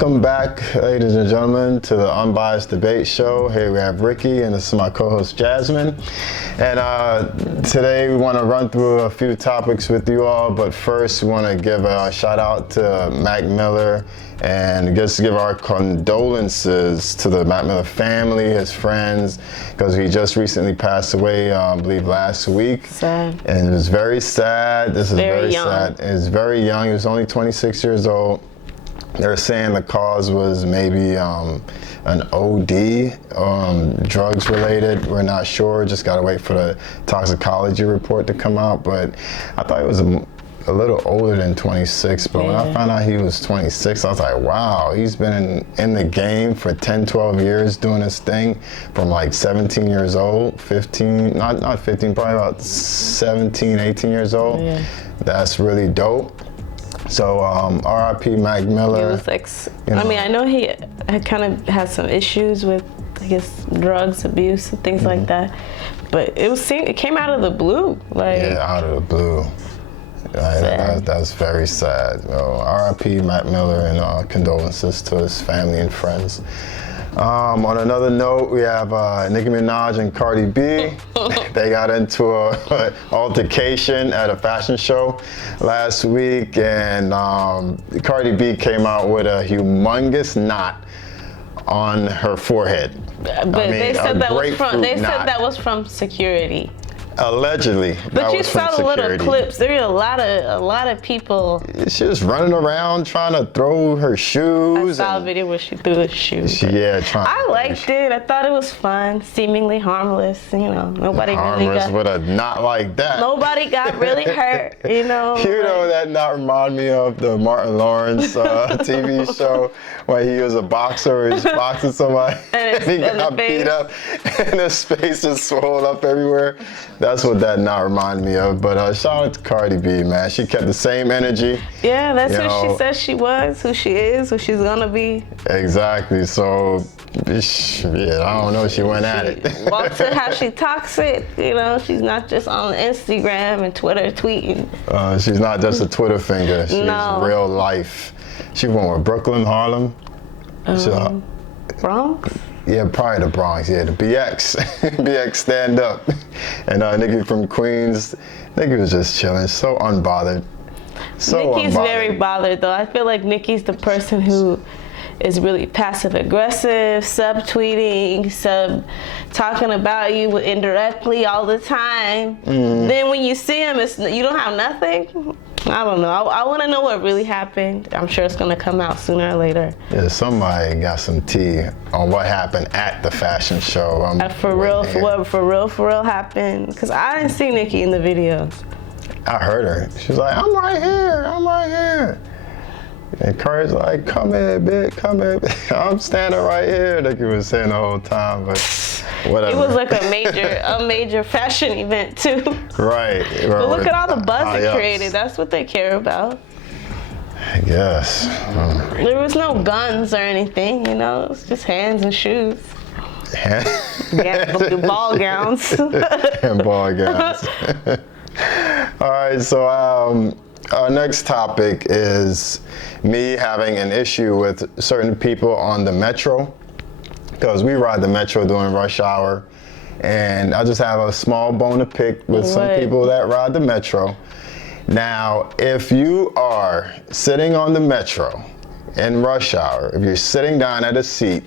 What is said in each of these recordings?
Welcome back, ladies and gentlemen, to the Unbiased Debate Show. Here we have Ricky, and this is my co-host Jazmine. And today we want to run through a few topics with you all, but first we want to give a shout out to Mac Miller and just give our condolences to the Mac Miller family, his friends, because he just recently passed away, I believe last week. Sad. And it was very sad. This is very sad. He's very young. He was only 26 years old. They're saying the cause was maybe an OD, drugs related. We're not sure. Just gotta wait for the toxicology report to come out. But I thought it was a little older than 26. But when I found out he was 26, I was like, wow, he's been in the game for 10, 12 years doing this thing from like 17 years old, 15, not 15, probably about 17, 18 years old. Yeah. That's really dope. So, R.I.P. Mac Miller. He was like, I mean, I know he had kind of had some issues with, I guess, drugs abuse and things like that, but it came out of the blue. Like, yeah, out of the blue. That's very sad. R.I.P. Mac Miller, and condolences to his family and friends. On another note, we have Nicki Minaj and Cardi B. They got into an altercation at a fashion show last week, and Cardi B came out with a humongous knot on her forehead. But they said that was from security. Allegedly, but you saw the little clips. There were a lot of people. She was running around trying to throw her shoes. I saw a video where she threw her shoes. I liked it. I thought it was fun, seemingly harmless. You know, nobody really got with a knot like that. Nobody got really hurt. You know. That knot reminded me of the Martin Lawrence TV show when he was a boxer. He was boxing somebody and he got beat up, and his face is swollen up everywhere. That's what that knot reminded me of. But shout out to Cardi B, man. She kept the same energy. Yeah, that's who she says she was, who she is, who she's gonna be. Exactly. So, yeah, I don't know. She went at it. Walks it how she talks it. You know, she's not just on Instagram and Twitter tweeting. She's not just a Twitter finger. She's real life. She went with Brooklyn, Harlem. Bronx? Yeah, probably the Bronx. Yeah, the BX. BX stand up. And Nicki from Queens, Nicki was just chilling, so unbothered. Nicki's very bothered though. I feel like Nicki's the person who is really passive aggressive, subtweeting, talking about you indirectly all the time. Then when you see him, you don't have nothing. I don't know. I want to know what really happened. I'm sure it's going to come out sooner or later. Yeah, somebody got some tea on what happened at the fashion show. For real happened? Because I didn't see Nicki in the video. I heard her. She was like, I'm right here. And Cardi's like, come here, bitch, come here. I'm standing right here. Nicki was saying the whole time, but whatever. It was like a major fashion event too. Right. But look at all the buzz it created. That's what they care about. I guess. There was no guns or anything, you know. It was just hands and shoes. Ball gowns. And ball gowns. All right, so our next topic is me having an issue with certain people on the metro, because we ride the metro during rush hour, and I just have a small bone to pick with some people that ride the metro. Now, if you are sitting on the metro in rush hour, if you're sitting down at a seat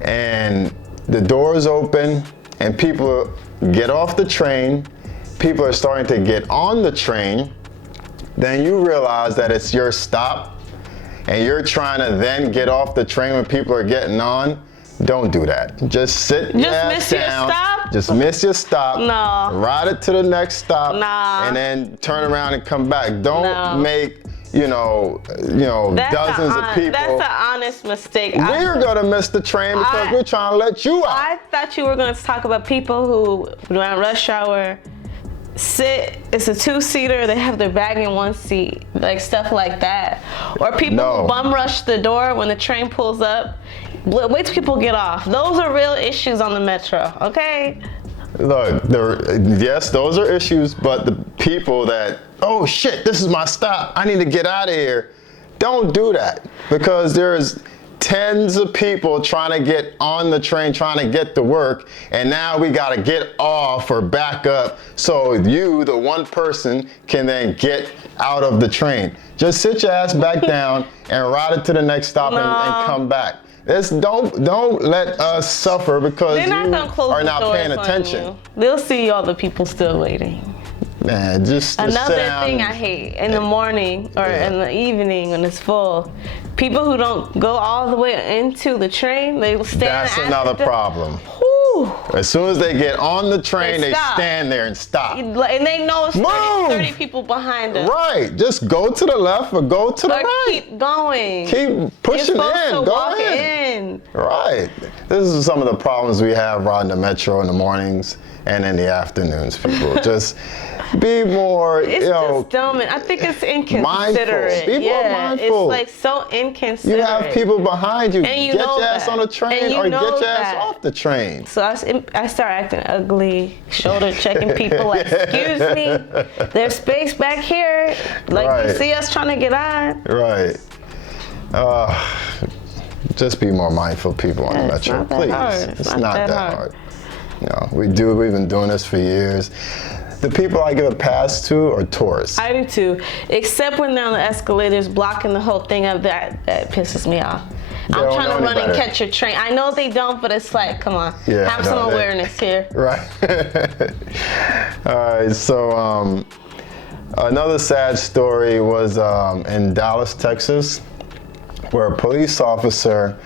and the door is open and people get off the train, people are starting to get on the train, then you realize that it's your stop and you're trying to then get off the train when people are getting on. Don't do that. Just sit your ass down. Just miss your stop. No. Ride it to the next stop. No. And then turn around and come back. Don't make dozens of people. That's an honest mistake. We're gonna miss the train because we're trying to let you out. I thought you were gonna talk about people who during rush hour sit, it's a two-seater, they have their bag in one seat, like stuff like that. Or people who bum rush the door when the train pulls up. Wait till people get off. Those are real issues on the metro, okay? Look, yes, those are issues, but the people that, oh shit, this is my stop, I need to get out of here, don't do that, because there's tens of people trying to get on the train, trying to get to work, and now we got to get off or back up so you, the one person, can then get out of the train. Just sit your ass back down and ride it to the next stop and come back. Don't let us suffer because you are not paying attention. They'll see all the people still waiting. Man, just another thing I hate in the morning or in the evening when it's full. People who don't go all the way into the train, they will stand. That's another problem. Whew. As soon as they get on the train, they stand there and stop. And they know it's 30 people behind them. Right. Just go to the left or go to the right. Keep going. Keep pushing You're in. to Go walk in. Right. This is some of the problems we have riding the metro in the mornings and in the afternoons, people. Just be more, it's just dumb, and I think it's inconsiderate. Mindful. Be more mindful. It's like so inconsiderate. You have people behind you. And you get know your ass on the train or get your ass off the train. So I start acting ugly, shoulder checking people like, excuse me, there's space back here. Like, you see us trying to get on. Right. Just be more mindful, people on the metro, please. It's not that hard. You know, we've been doing this for years. The people I give a pass to are tourists. I do too, except when they're on the escalators blocking the whole thing up. That pisses me off. I'm trying to run and catch your train. I know they don't, but it's like, come on, have some awareness here. Right. All right, so another sad story was in Dallas, Texas, where a police officer,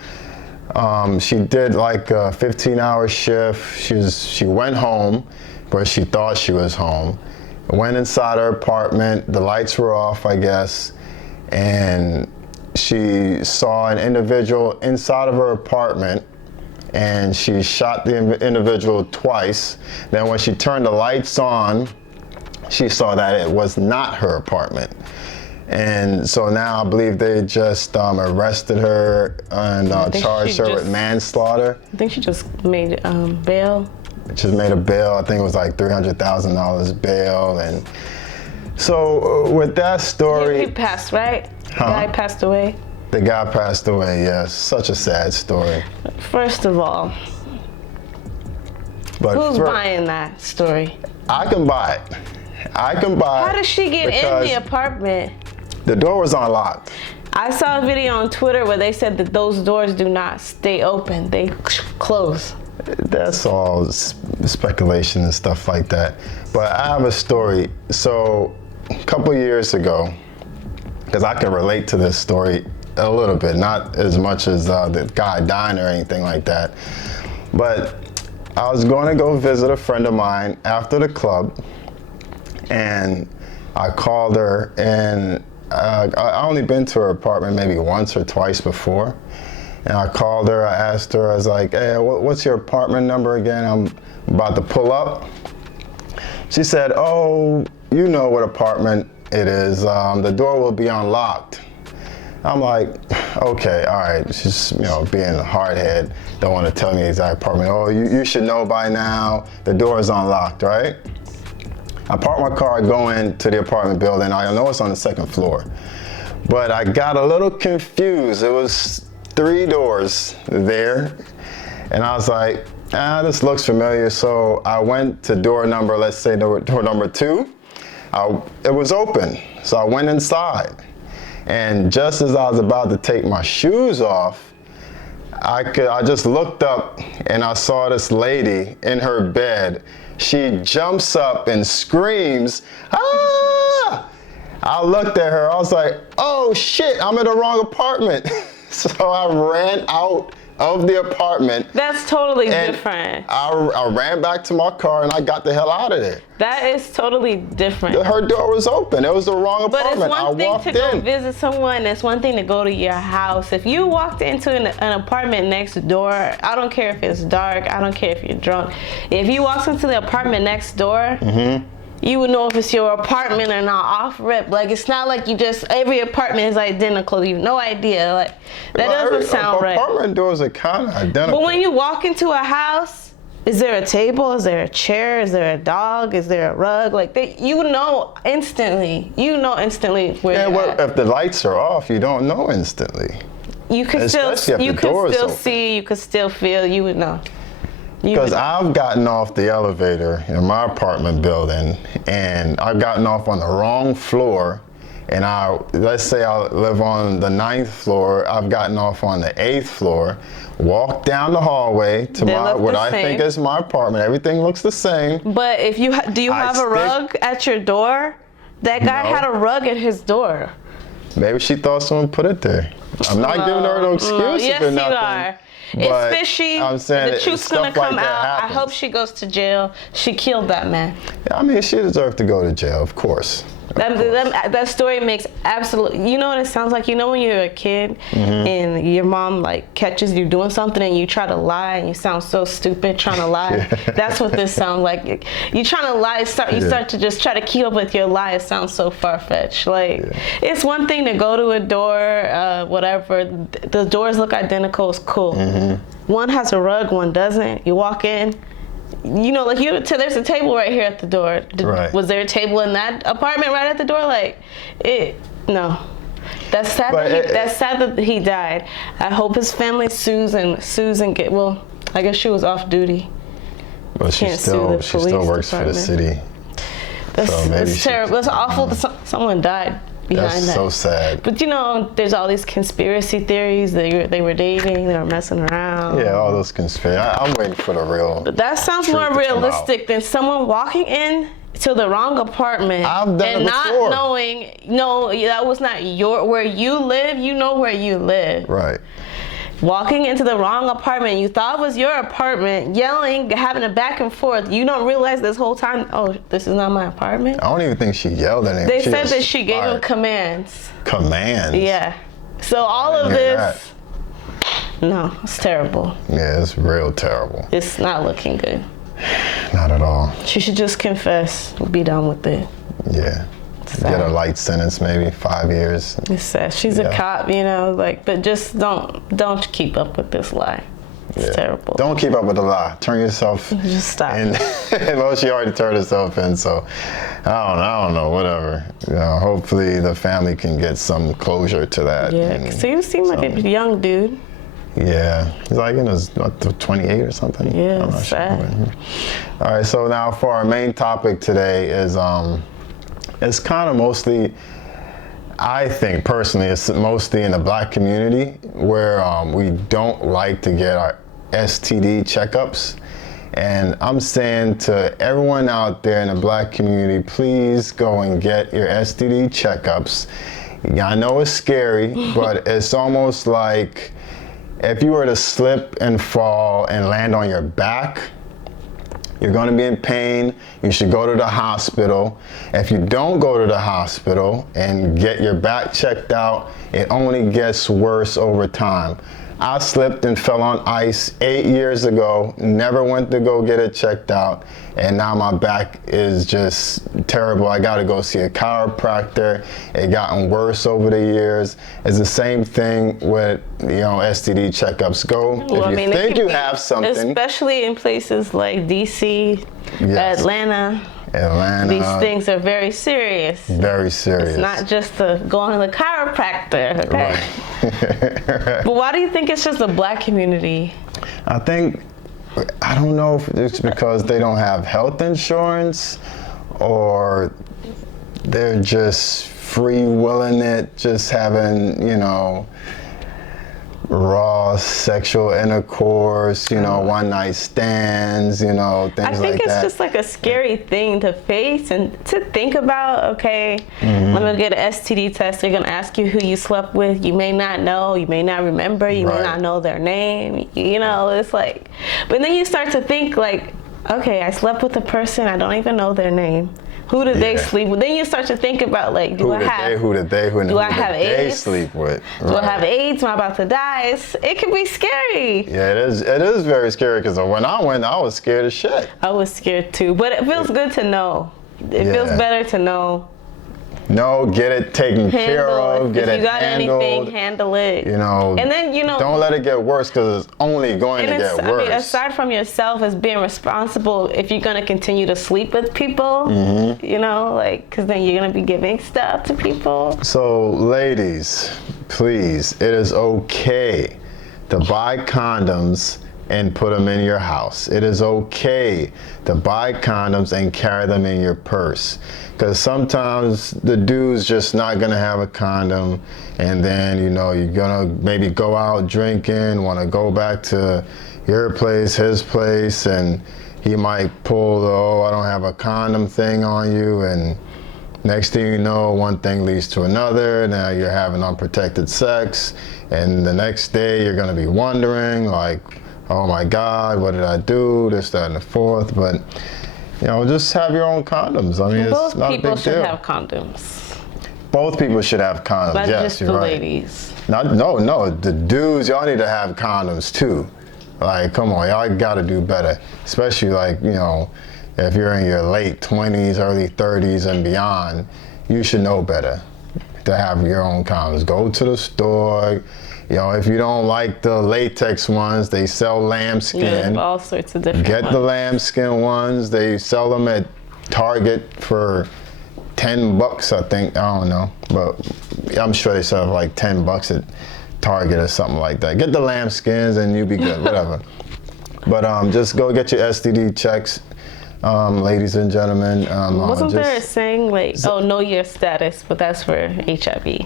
she did like a 15-hour shift. She went home, but she thought she was home. Went inside her apartment, the lights were off, I guess, and she saw an individual inside of her apartment, and she shot the individual twice. Then when she turned the lights on, she saw that it was not her apartment. And so now I believe they just arrested her and charged her with manslaughter. I think she just made bail. Just made a bail. I think it was like $300,000 bail. And so with that story, he passed, right? The guy passed away. The guy passed away. Yes, such a sad story. First of all, who's buying that story? I can buy it. I can buy it. How did she get in the apartment? The door was unlocked. I saw a video on Twitter where they said that those doors do not stay open. They close. That's all speculation and stuff like that. But I have a story. So a couple years ago, because I can relate to this story a little bit, not as much as the guy dying or anything like that. But I was going to go visit a friend of mine after the club, and I called her, and I only been to her apartment maybe once or twice before. And I called her, I asked her, I was like, hey, what's your apartment number again? I'm about to pull up. She said, oh, you know what apartment it is. The door will be unlocked. I'm like, okay, all right. She's, being a hardhead. Don't want to tell me the exact apartment. Oh, you should know by now. The door is unlocked, right? I park my car, go into the apartment building. I know it's on the second floor. But I got a little confused. It was 3 doors there. And I was like, this looks familiar. So I went to door number, let's say door number 2. It was open. So I went inside. And just as I was about to take my shoes off, I just looked up and I saw this lady in her bed. She jumps up and screams, ah! I looked at her, I was like, oh shit, I'm in the wrong apartment. So I ran out of the apartment. That's totally different. I ran back to my car and I got the hell out of there. That is totally different. Her door was open. It was the wrong apartment. But it's one thing to go visit someone. It's one thing to go to your house. If you walked into an apartment next door, I don't care if it's dark. I don't care if you're drunk. If you walked into the apartment next door, you would know if it's your apartment or not off rip. Like, it's not like every apartment is identical. You have no idea. Like, that doesn't sound right. Apartment doors are kind of identical. But when you walk into a house, Is there a table? Is there a chair? Is there a dog? Is there a rug? Like you know instantly. You know instantly where. Yeah, you're well, at. if the lights are off, you don't know instantly. You can Especially if still, you the can door is still open. see. You can still feel. You would know. Because I've gotten off the elevator in my apartment building, and I've gotten off on the wrong floor. And let's say I live on the 9th floor, I've gotten off on the 8th floor, walked down the hallway to what I think is my apartment. Everything looks the same. But if you do you have a rug at your door? That guy had a rug at his door. Maybe she thought someone put it there. I'm not giving her no excuse. Yes, or you nothing, are. It's fishy. I'm saying the truth's gonna come out. I hope she goes to jail. She killed that man. I mean, she deserved to go to jail, of course. That story makes absolutely. You know what it sounds like? You know when you're a kid and your mom like catches you doing something and you try to lie and you sound so stupid trying to lie. That's what this sounds like. You trying to lie. You start to just try to keep up with your lie. It sounds so far fetched. Like it's one thing to go to a door, whatever. The doors look identical. It's cool. One has a rug, one doesn't. You walk in. You know, like there's a table right here at the door. Was there a table in that apartment right at the door? No. That's sad. That's sad that he died. I hope his family sues and get. Well, I guess she was off duty. Well, she still works for the city. That's terrible. That's awful that someone died behind that. That's so sad. But you know, there's all these conspiracy theories. They were dating. They were messing around. Yeah, all those conspiracy. I'm waiting for the real. But that sounds more realistic than someone walking in to the wrong apartment and not knowing. No, that was not where you live. You know where you live. Right. Walking into the wrong apartment, you thought it was your apartment, yelling, having a back and forth. You don't realize this whole time, oh, this is not my apartment. I don't even think she yelled at him. They said that she gave him commands. Commands? Yeah. So all of this, no, it's terrible. Yeah, it's real terrible. It's not looking good. Not at all. She should just confess and be done with it. Yeah. Get a light sentence, maybe 5 years. It's sad. She's a cop, you know, but just don't keep up with this lie. It's terrible. Don't keep up with the lie. Turn yourself in. Just stop. Well, she already turned herself in, so I don't know, whatever. You know, hopefully the family can get some closure to that. Yeah, so you seem like a young dude. Yeah, he's like in his 28 or something. Yeah, I'm not sad. Sure. All right, so now for our main topic today is it's kind of mostly, I think personally, it's mostly in the black community where we don't like to get our S.T.D checkups. And I'm saying to everyone out there in the black community, please go and get your S.T.D checkups. I know it's scary, but it's almost like if you were to slip and fall and land on your back, you're going to be in pain. You should go to the hospital. If you don't go to the hospital and get your back checked out, it only gets worse over time. I slipped and fell on ice 8 years ago, never went to go get it checked out, and now my back is just terrible. I got to go see a chiropractor. It gotten worse over the years. It's the same thing with, S.T.D checkups. Go if you think you have something. Especially in places like D.C., Atlanta. These things are very serious. Very serious. It's not just to go on to the chiropractor, okay? Right. But why do you think it's just the black community? I don't know if it's because they don't have health insurance or they're just free-willing it, just having, raw sexual intercourse, one night stands, things like that. I think it's just like a scary thing to face and to think about. Okay, I'm gonna get an STD test. They're gonna ask you who you slept with. You may not know, you may not remember, you may not know their name. It's like, but then you start to think like, okay, I slept with a person, I don't even know their name. Who did they sleep with? Then you start to think about like, do I have AIDS? Sleep with? Do I have AIDS? Am I about to die? It can be scary. Yeah, it is. It is very scary because when I went, I was scared as shit. I was scared too, but it feels good to know. It feels better to know. No, get it taken care of, get it handled. If you got anything, handle it. You know, and then, you know, don't let it get worse because it's only going to get worse. I mean, aside from yourself as being responsible, if you're going to continue to sleep with people, you know, like, because then you're going to be giving stuff to people. So, ladies, please, it is okay to buy condoms and put them in your house. It is okay to buy condoms and carry them in your purse. Because sometimes the dude's just not gonna have a condom, and then, you know, you're gonna maybe go out drinking, wanna go back to your place, his place, and he might pull the, oh, I don't have a condom thing on you, and next thing you know, one thing leads to another. Now you're having unprotected sex, and the next day you're gonna be wondering, like, oh my God, what did I do? This, that, and the fourth. But, you know, just have your own condoms. I mean, it's not a big deal. Both people should have condoms. Both people should have condoms. Not yes, just you're the right. ladies. No, the dudes, y'all need to have condoms too. Like, come on, y'all gotta do better. Especially, like, you know, if you're in your late 20s, early 30s and beyond, you should know better to have your own condoms. Go to the store. You know, if you don't like the latex ones, they sell lambskin. Yeah, all sorts of different Get ones. the lambskin ones. They sell them at Target for $10, I think. I don't know, but I'm sure they sell like $10 at Target or something like that. Get the lambskins and you'll be good, whatever. But just go get your STD checks, ladies and gentlemen. Wasn't there a saying like, oh, know your status, but that's for HIV?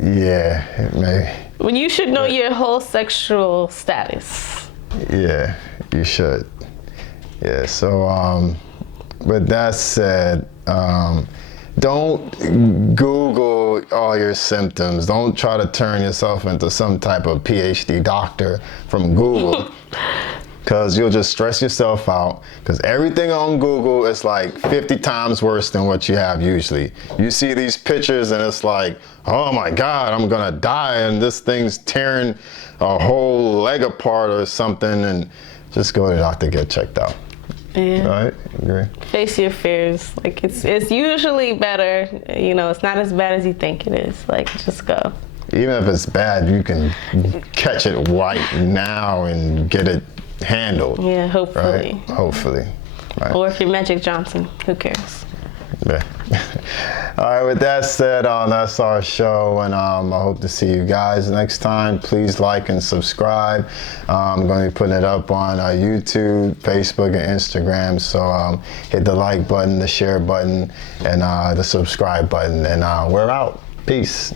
Yeah, maybe. When you should know your whole sexual status. Yeah, you should. Yeah, so with that said, don't Google all your symptoms. Don't try to turn yourself into some type of PhD doctor from Google. Because you'll just stress yourself out. Because everything on Google is like 50 times worse than what you have usually. You see these pictures and it's like, oh my God, I'm gonna die and this thing's tearing a whole leg apart or something, and just go to the doctor, get checked out. Yeah. Right? Agree. Face your fears. Like it's usually better. You know, it's not as bad as you think it is. Like, just go. Even if it's bad, you can catch it right now and get it handled. Yeah, hopefully. Right? Hopefully. Right. Or if you're Magic Johnson, who cares? Yeah. All right, with that said, that's our show, and I hope to see you guys next time. Please like and subscribe. I'm going to be putting it up on YouTube, Facebook, and Instagram, so hit the like button, the share button, and the subscribe button, and we're out. Peace.